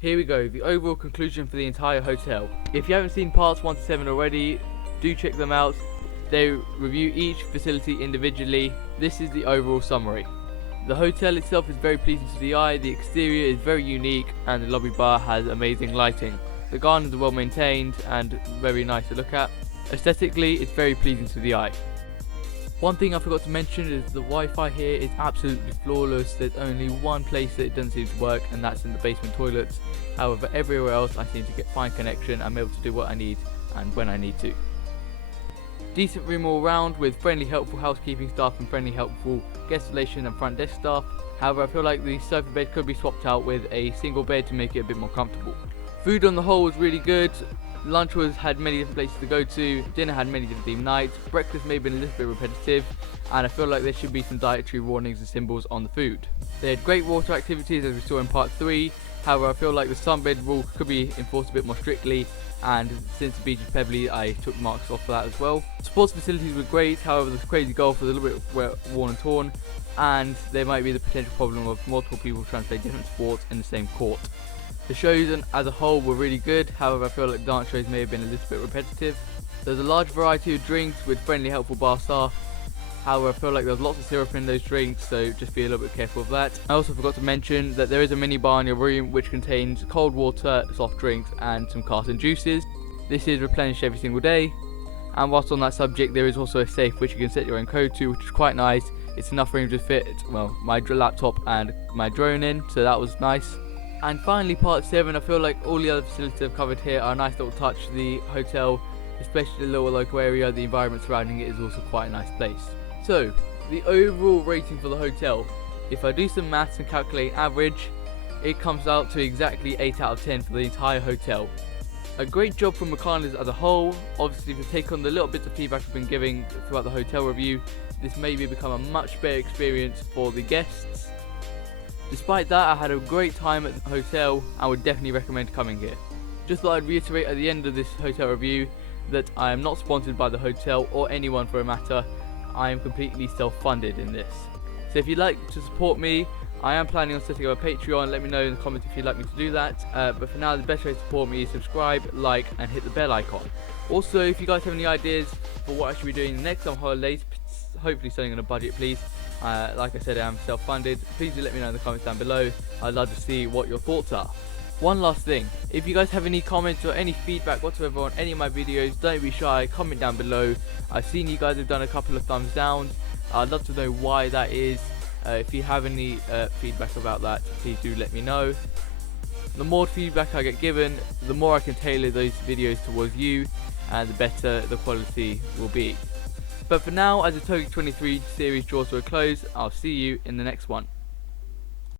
Here we go, the overall conclusion for the entire hotel. If you haven't seen parts 1 to 7 already, do check them out. They review each facility individually. This is the overall summary. The hotel itself is very pleasing to the eye, the exterior is very unique, and the lobby bar has amazing lighting. The gardens are well maintained and very nice to look at. Aesthetically, it's very pleasing to the eye. One thing I forgot to mention is the Wi-Fi here is absolutely flawless. There's only one place that it doesn't seem to work, and that's in the basement toilets. However, everywhere else I seem to get fine connection. I'm able to do what I need and when I need to. Decent room all round with friendly helpful housekeeping staff and friendly helpful guest relation and front desk staff. However, I feel like the sofa bed could be swapped out with a single bed to make it a bit more comfortable. Food on the whole was really good. Lunch had many different places to go to, dinner had many different themed nights, breakfast may have been a little bit repetitive, and I feel like there should be some dietary warnings and symbols on the food. They had great water activities as we saw in part 3, however I feel like the sunbed rule could be enforced a bit more strictly, and since the beach is pebbly I took marks off for that as well. Sports facilities were great, however the crazy golf was a little bit worn and torn, and there might be the potential problem of multiple people trying to play different sports in the same court. The shows as a whole were really good, however I feel like dance shows may have been a little bit repetitive. There's a large variety of drinks with friendly helpful bar staff, however I feel like there's lots of syrup in those drinks, so just be a little bit careful of that. I also forgot to mention that there is a mini bar in your room which contains cold water, soft drinks and some carton juices. This is replenished every single day, and whilst on that subject there is also a safe which you can set your own code to, which is quite nice. It's enough room to fit my laptop and my drone in, so that was nice. And finally, part 7, I feel like all the other facilities I've covered here are a nice little touch to the hotel, especially the lower local area. The environment surrounding it is also quite a nice place. So, the overall rating for the hotel, if I do some maths and calculate average, it comes out to exactly 8 out of 10 for the entire hotel. A great job from Mukarnas as a whole. Obviously, if you take on the little bits of feedback I've been giving throughout the hotel review, this may become a much better experience for the guests. Despite that, I had a great time at the hotel and would definitely recommend coming here. Just thought I'd reiterate at the end of this hotel review that I am not sponsored by the hotel or anyone for a matter. I am completely self-funded in this. So if you'd like to support me, I am planning on setting up a Patreon. Let me know in the comments if you'd like me to do that. But for now, the best way to support me is subscribe, like and hit the bell icon. Also, if you guys have any ideas for what I should be doing the next summer holidays, hopefully staying on a budget please. Like I said, I am self-funded. Please do let me know in the comments down below. I'd love to see what your thoughts are. One last thing, if you guys have any comments or any feedback whatsoever on any of my videos, don't be shy, comment down below. I've seen you guys have done a couple of thumbs down. I'd love to know why that is. If you have any feedback about that, please do let me know. The more feedback I get given, the more I can tailor those videos towards you, and the better the quality will be. But for now, as the Tokyo 23 series draws to a close, I'll see you in the next one.